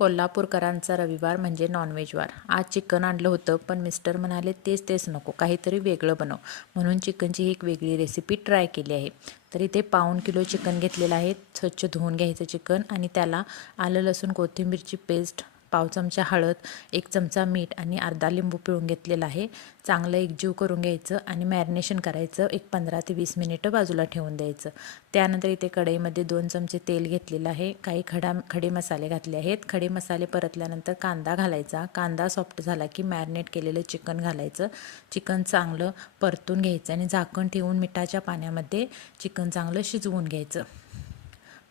कोल्हापूरकरांचा रविवार म्हणजे नॉनव्हेज वार. आज चिकन आणलं होतं, पण मिस्टर म्हणाले तेच तेच नको, काहीतरी वेगळं बनव. म्हणून चिकनची एक वेगळी रेसिपी ट्राय केली आहे. तर इथे पाऊण किलो चिकन घेतलेलं आहे. स्वच्छ धुवून घ्यायचं चिकन आणि त्याला आलं लसूण कोथिंबीरची पेस्ट, पाव चमचा हळद, 1 चमचा मीठ आणि अर्धा लिंबू पिळून घेतलेला आहे. चांगलं एकजीव करून घ्यायचं आणि मॅरिनेशन करायचं. 15 ते 20 मिनिटं बाजूला ठेवून द्यायचं. त्यानंतर इथे कढईमध्ये 2 चमचे तेल घेतलेलं आहे. काही खडे मसाले घातले आहेत. खडे मसाले परतल्यानंतर कांदा घालायचा. कांदा सॉफ्ट झाला की मॅरिनेट केलेलं चिकन घालायचं. चिकन चांगलं परतून घ्यायचं आणि झाकण ठेवून मिठाच्या पाण्यामध्ये चिकन चांगलं शिजवून घ्यायचं.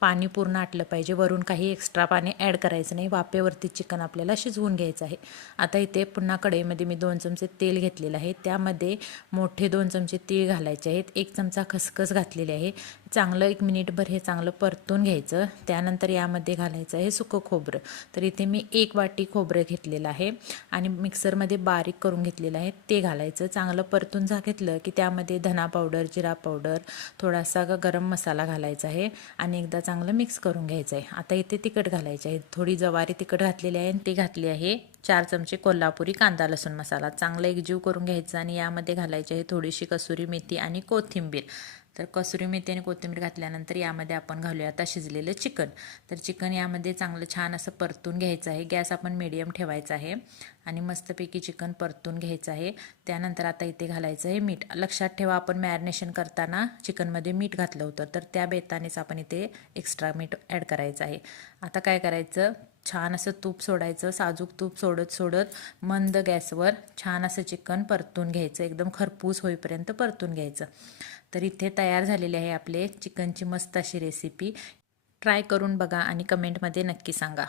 पाणी पूर्ण आटलं पाहिजे. वरून काही एक्स्ट्रा पाणी ॲड करायचं नाही. वाफेवरती चिकन आपल्याला शिजवून घ्यायचं आहे. आता इथे पुन्हा कढईमध्ये मी 2 चमचे तेल घेतलेलं आहे. त्यामध्ये मोठे 2 चमचे तीळ घालायचे आहेत. 1 चमचा खसखस घातलेली आहे. चांगलं 1 मिनिटभर हे चांगलं परतून घ्यायचं. त्यानंतर यामध्ये घालायचं आहे सुकं खोबरं. तर इथे मी 1 वाटी खोबरं घेतलेलं आहे आणि मिक्सरमध्ये बारीक करून घेतलेलं आहे ते घालायचं. चांगलं परतून घेतलं की त्यामध्ये धना पावडर, जिरा पावडर, थोडासा गरम मसाला घालायचा आहे आणि एकदा चांगलं मिक्स करून घ्यायचं आहे. आता इथे तिखट घालायचं आहे. थोडी ज्वारी तिखट घातलेली आहे आणि ती घातली आहे 4 चमचे कोल्हापुरी कांदा लसूण मसाला. चांगलं एकजीव करून घ्यायचं आणि यामध्ये घालायची आहे थोडीशी कसुरी मेथी आणि कोथिंबीर. तर कसुरी मेथी आणि कोथिंबीर घातल्यानंतर यामध्ये आपण घालूया आता शिजलेलं चिकन. तर चिकन यामध्ये चांगलं छान असं परतून घ्यायचं आहे. गॅस आपण मीडियम ठेवायचा आहे आणि मस्तपैकी चिकन परतून घ्यायचं आहे. त्यानंतर आता इथे घालायचं आहे मीठ. लक्षात ठेवा, आपण मॅरिनेशन करताना चिकनमध्ये मीठ घातलं होतं, तर त्या बेतानेच आपण इथे एक्स्ट्रा मीठ ॲड करायचं आहे. आता काय करायचं, छान असं तूप सोडायचं. साजूक तूप सोडत सोडत मंद गॅसवर छान असं चिकन परतून घ्यायचं. एकदम खरपूस होईपर्यंत परतून घ्यायचं. तर इथे तयार झालेले आहे आपले चिकनची मस्त अशी रेसिपी. ट्राय करून बघा आणि कमेंटमध्ये नक्की सांगा.